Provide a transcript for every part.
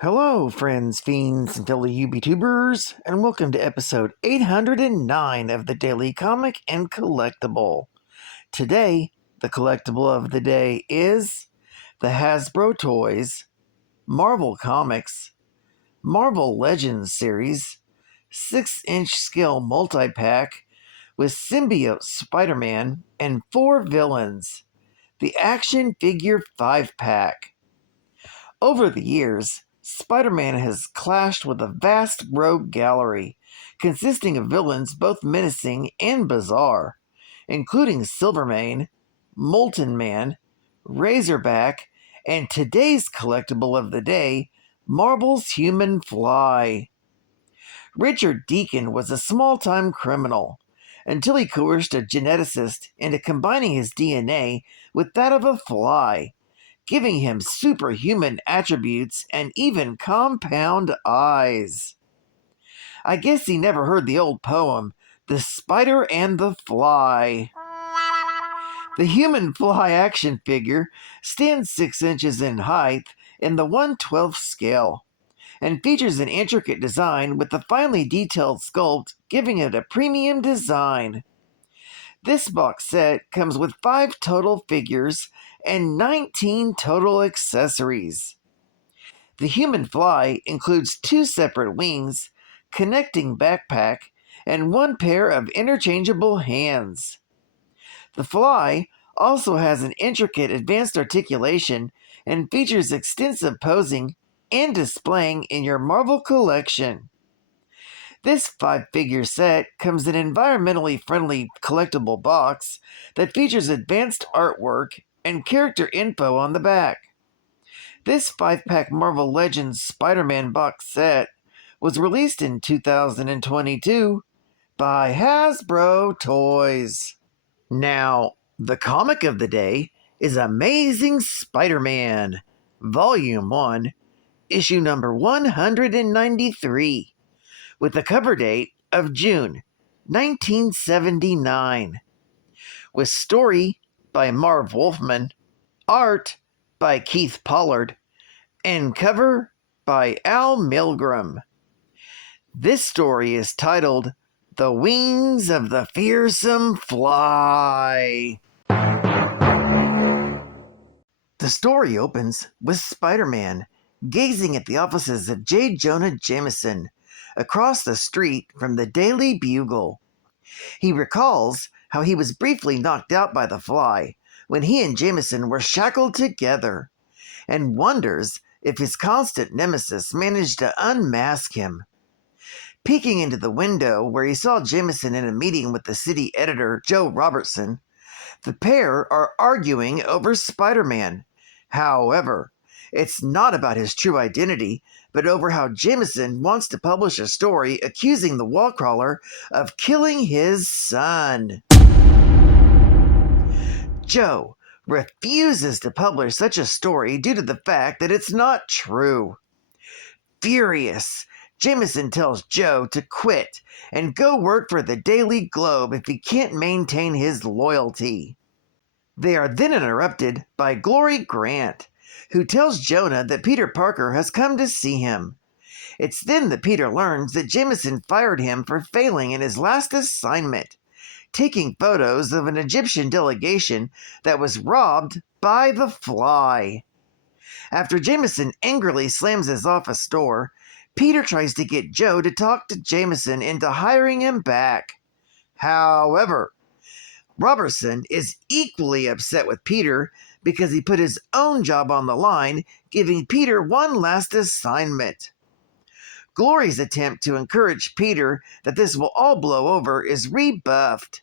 Hello, friends, fiends, and fellow YouTubers, and welcome to episode 809 of the Daily Comic and Collectible. Today, the collectible of the day is the Hasbro Toys, Marvel Comics, Marvel Legends series, 6-inch scale multi-pack with Symbiote Spiderman and 4 villains, the Action Figure 5-pack. Over the years, Spider-Man has clashed with a vast rogue gallery, consisting of villains both menacing and bizarre, including Silvermane, Molten Man, Razorback, and today's collectible of the day, Marvel's Human Fly. Richard Deacon was a small-time criminal, until he coerced a geneticist into combining his DNA with that of a fly, giving him superhuman attributes and even compound eyes. I guess he never heard the old poem, The Spider and the Fly. The Human Fly action figure stands 6 inches in height in the 1/12 scale, and features an intricate design with a finely detailed sculpt, giving it a premium design. This box set comes with 5 total figures and 19 total accessories. The Human Fly includes 2 separate wings, connecting backpack, and 1 pair of interchangeable hands. The Fly also has an intricate advanced articulation and features extensive posing and displaying in your Marvel collection. This 5-figure set comes in an environmentally friendly collectible box that features advanced artwork and character info on the back. This 5-pack Marvel Legends Spider-Man box set was released in 2022 by Hasbro Toys. Now, the comic of the day is Amazing Spider-Man, Volume 1, issue number 193. With a cover date of June 1979, with story by Marv Wolfman, art by Keith Pollard, and cover by Al Milgrom. This story is titled The Wings of the Fearsome Fly. The story opens with Spider-Man gazing at the offices of J. Jonah Jameson across the street from the Daily Bugle. He recalls how he was briefly knocked out by the Fly when he and Jameson were shackled together, and wonders if his constant nemesis managed to unmask him. Peeking into the window where he saw Jameson in a meeting with the city editor, Joe Robertson, the pair are arguing over Spider-Man. However, it's not about his true identity, but over how Jameson wants to publish a story accusing the wallcrawler of killing his son. Joe refuses to publish such a story due to the fact that it's not true. Furious, Jameson tells Joe to quit and go work for the Daily Globe if he can't maintain his loyalty. They are then interrupted by Glory Grant, who tells Jonah that Peter Parker has come to see him. It's then that Peter learns that Jameson fired him for failing in his last assignment, taking photos of an Egyptian delegation that was robbed by the Fly. After Jameson angrily slams his office door, Peter tries to get Joe to talk to Jameson into hiring him back. However, Robertson is equally upset with Peter because he put his own job on the line, giving Peter one last assignment. Glory's attempt to encourage Peter that this will all blow over is rebuffed.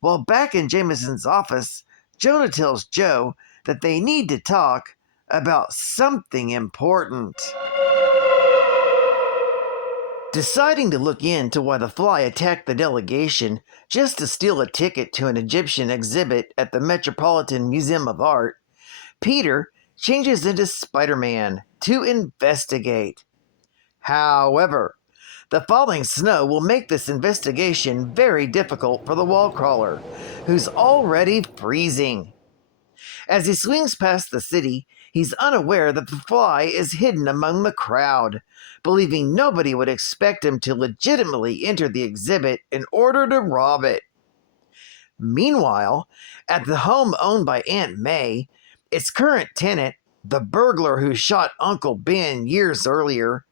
While back in Jameson's office, Jonah tells Joe that they need to talk about something important. Deciding to look into why the Fly attacked the delegation just to steal a ticket to an Egyptian exhibit at the Metropolitan Museum of Art, Peter changes into Spider-Man to investigate. However, the falling snow will make this investigation very difficult for the wallcrawler, who's already freezing. As he swings past the city, He's unaware that the fly is hidden among the crowd, believing nobody would expect him to legitimately enter the exhibit in order to rob it. Meanwhile, at the home owned by Aunt May, its current tenant, the burglar who shot Uncle Ben years earlier,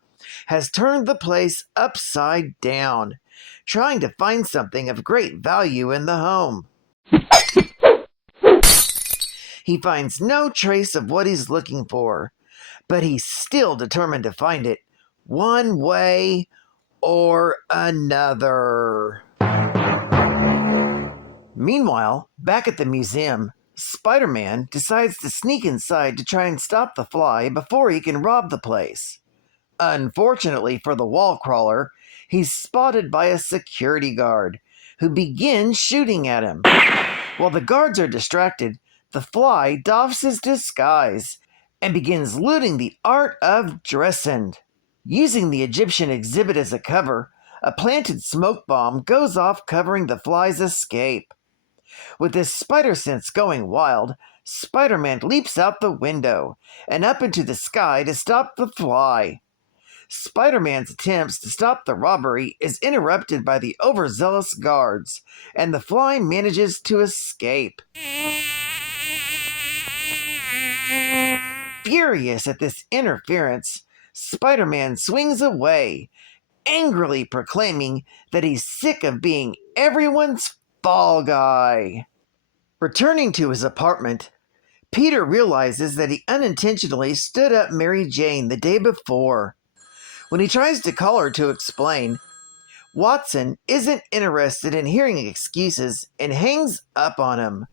has turned the place upside down, trying to find something of great value in the home. He finds no trace of what he's looking for, but he's still determined to find it one way or another. Meanwhile, back at the museum, Spider-Man decides to sneak inside to try and stop the fly before he can rob the place. Unfortunately for the wall crawler, he's spotted by a security guard, who begins shooting at him. While the guards are distracted, the fly doffs his disguise and begins looting the art of dressing. Using the Egyptian exhibit as a cover, a planted smoke bomb goes off, covering the fly's escape. With his spider sense going wild, Spider-Man leaps out the window and up into the sky to stop the fly. Spider-Man's attempts to stop the robbery is interrupted by the overzealous guards, and the fly manages to escape. Furious at this interference, Spider-Man swings away, angrily proclaiming that he's sick of being everyone's fall guy. Returning to his apartment, Peter realizes that he unintentionally stood up Mary Jane the day before. When he tries to call her to explain, Watson isn't interested in hearing excuses and hangs up on him.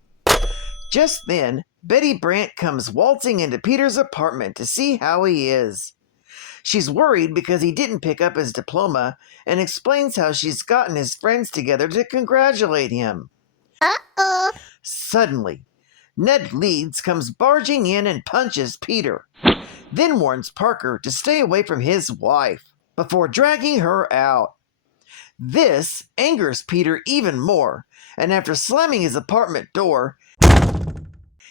Just then, Betty Brant comes waltzing into Peter's apartment to see how he is. She's worried because he didn't pick up his diploma and explains how she's gotten his friends together to congratulate him. Uh-oh. Suddenly, Ned Leeds comes barging in and punches Peter, then warns Parker to stay away from his wife before dragging her out. This angers Peter even more, and after slamming his apartment door,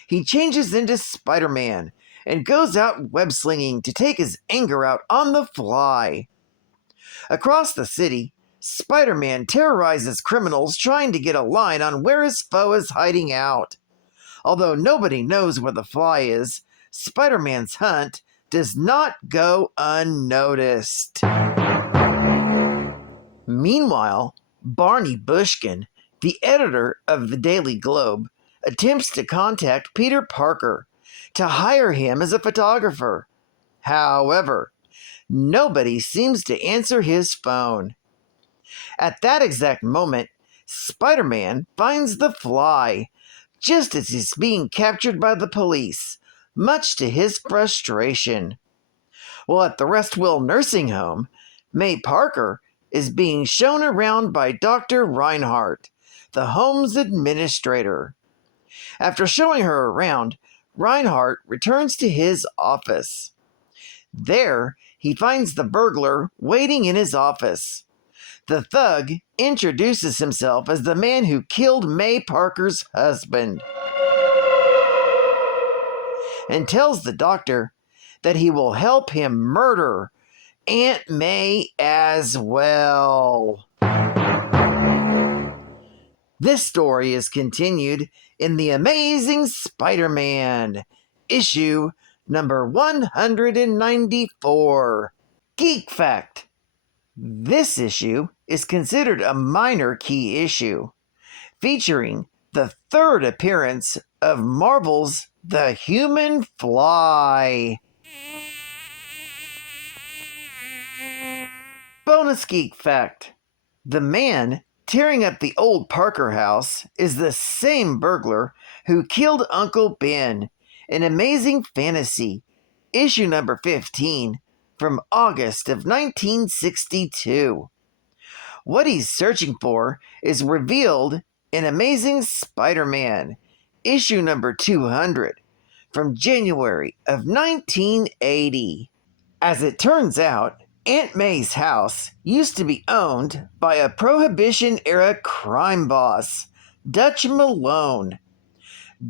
he changes into Spider-Man and goes out web-slinging to take his anger out on the fly. Across the city, Spider-Man terrorizes criminals trying to get a line on where his foe is hiding out. Although nobody knows where the fly is, Spider-Man's hunt does not go unnoticed. Meanwhile, Barney Bushkin, the editor of the Daily Globe, attempts to contact Peter Parker to hire him as a photographer. However, nobody seems to answer his phone. At that exact moment, Spider-Man finds the fly, just as he's being captured by the police, much to his frustration. While at the Restwell nursing home, May Parker is being shown around by Dr. Reinhardt, the home's administrator. After showing her around, Reinhardt returns to his office. There, he finds the burglar waiting in his office. The thug introduces himself as the man who killed May Parker's husband and tells the doctor that he will help him murder Aunt May as well. This story is continued in The Amazing Spider-Man, issue number 194. Geek Fact: this issue is considered a minor key issue, featuring the third appearance of Marvel's The Human Fly. Bonus Geek Fact: the man tearing up the old Parker house is the same burglar who killed Uncle Ben in Amazing Fantasy, issue number 15, from August of 1962. What he's searching for is revealed in Amazing Spider-Man, issue number 200, from January of 1980. As it turns out, Aunt May's house used to be owned by a Prohibition-era crime boss, Dutch Malone.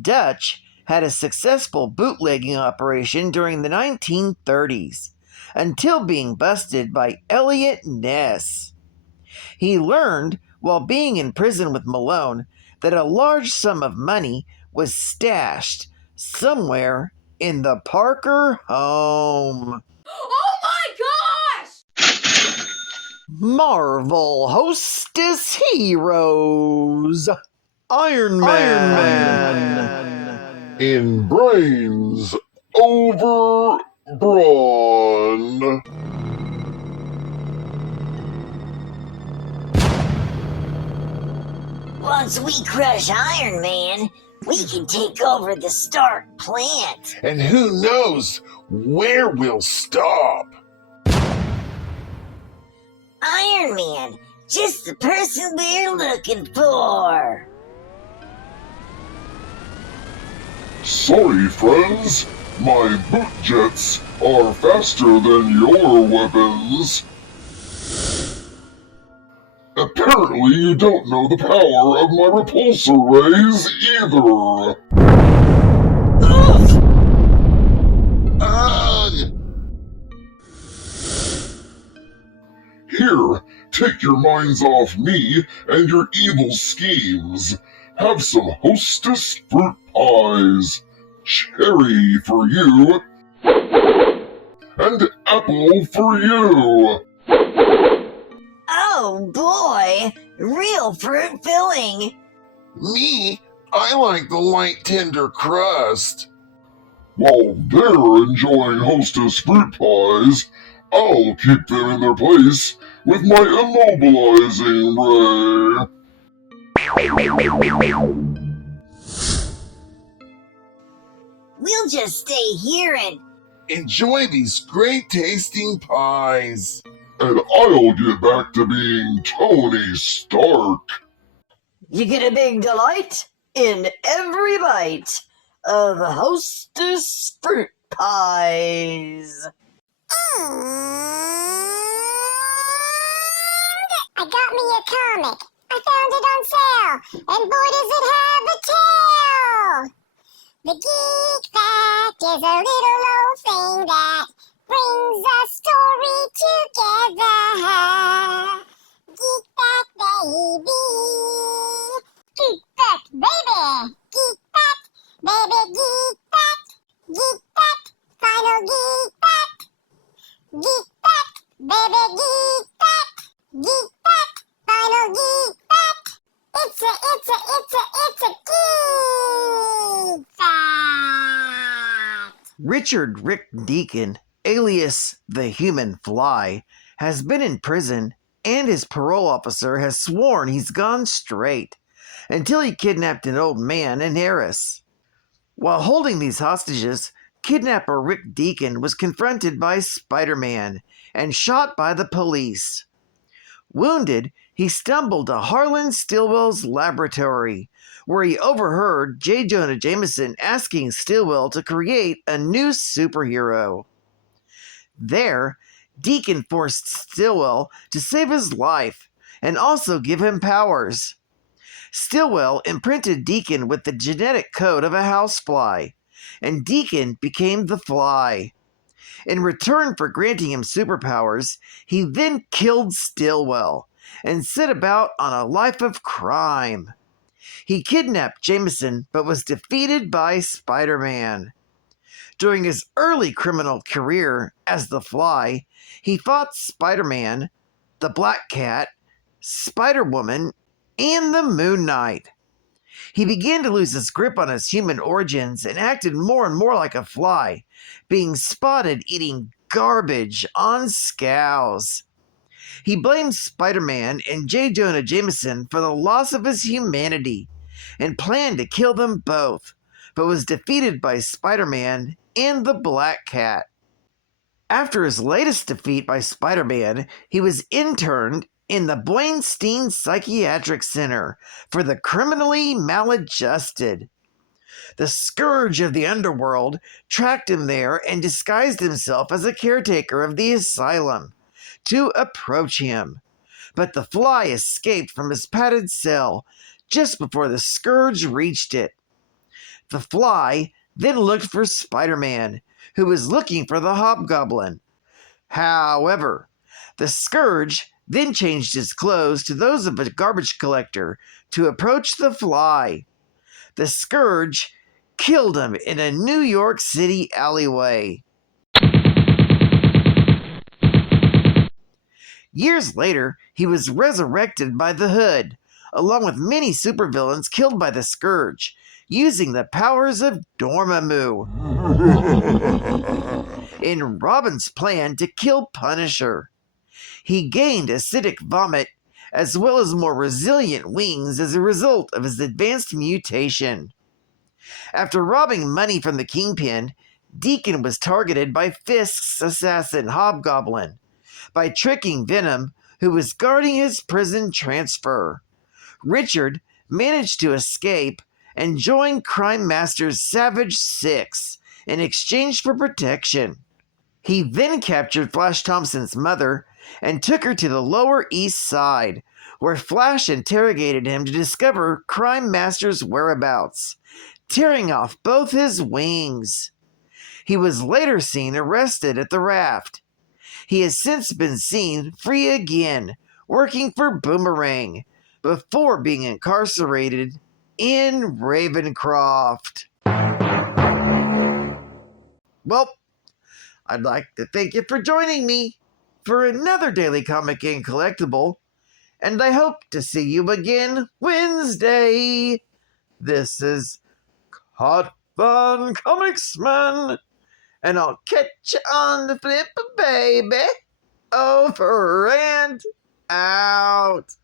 Dutch had a successful bootlegging operation during the 1930s, until being busted by Elliot Ness. He learned, while being in prison with Malone, that a large sum of money was stashed somewhere in the Parker home. Oh my gosh! Marvel Hostess Heroes. Iron Man. In brains over brawn. Once we crush Iron Man, we can take over the Stark plant. And who knows where we'll stop? Iron Man, just the person we're looking for. Sorry, friends. My boot jets are faster than your weapons. Apparently you don't know the power of my repulsor rays either. Ugh! Here, take your minds off me and your evil schemes. Have some Hostess fruit pies. Cherry for you. And apple for you. Oh boy, real fruit filling. Me? I like the light tender crust. While they're enjoying Hostess fruit pies, I'll keep them in their place with my immobilizing ray. We'll just stay here and Enjoy these great tasting pies. And I'll get back to being Tony Stark. you get a big delight in every bite of Hostess fruit pies. I got me a comic. I found it on sale, and boy does it have a tail! The Geek Fact is a little old thing that brings a story together. Geek Fact, baby! Geek Fact, baby! Geek Fact, baby, Geek Fact! Geek Fact, final Geek Fact! Geek Fact, baby, Geek Fact! Geek Fact, final Geek Fact! It's a Geek Fact! Richard Rick Deacon, alias the Human Fly, has been in prison, and his parole officer has sworn he's gone straight until he kidnapped an old man in Harris. While holding these hostages, kidnapper Rick Deacon was confronted by Spider-Man and shot by the police. Wounded, he stumbled to Harlan Stillwell's laboratory, where he overheard J. Jonah Jameson asking Stillwell to create a new superhero. There, Deacon forced Stillwell to save his life and also give him powers. Stillwell imprinted Deacon with the genetic code of a housefly, and Deacon became the Fly. In return for granting him superpowers, he then killed Stillwell and set about on a life of crime. He kidnapped Jameson but was defeated by Spider-Man. During his early criminal career as the Fly, he fought Spider-Man, the Black Cat, Spider-Woman, and the Moon Knight. He began to lose his grip on his human origins and acted more and more like a fly, being spotted eating garbage on scows. He blamed Spider-Man and J. Jonah Jameson for the loss of his humanity and planned to kill them both, but was defeated by Spider-Man and the Black Cat. After his latest defeat by Spider-Man, he was interned in the Blainstein Psychiatric Center for the criminally maladjusted. The scourge of the underworld tracked him there and disguised himself as a caretaker of the asylum to approach him. But the Fly escaped from his padded cell just before the scourge reached it. The Fly, then looked for Spiderman, who was looking for the Hobgoblin. However, the Scourge then changed his clothes to those of a garbage collector to approach the Fly. The Scourge killed him in a New York City alleyway. Years later, he was resurrected by the Hood, along with many supervillains killed by the Scourge, using the powers of Dormammu in Robin's plan to kill Punisher. He gained acidic vomit, as well as more resilient wings as a result of his advanced mutation. After robbing money from the Kingpin, Deacon was targeted by Fisk's assassin Hobgoblin by tricking Venom, who was guarding his prison transfer. Richard managed to escape and join Crime Master's Savage Six in exchange for protection. He then captured Flash Thompson's mother and took her to the Lower East Side, where Flash interrogated him to discover Crime Master's whereabouts, tearing off both his wings. He was later seen arrested at the Raft. He has since been seen free again, working for Boomerang, before being incarcerated in Ravencroft. Well, I'd like to thank you for joining me for another Daily Comic and Collectible, and I hope to see you again Wednesday. This is Hot Fun Comicsman, and I'll catch you on the flip, baby. Over and out.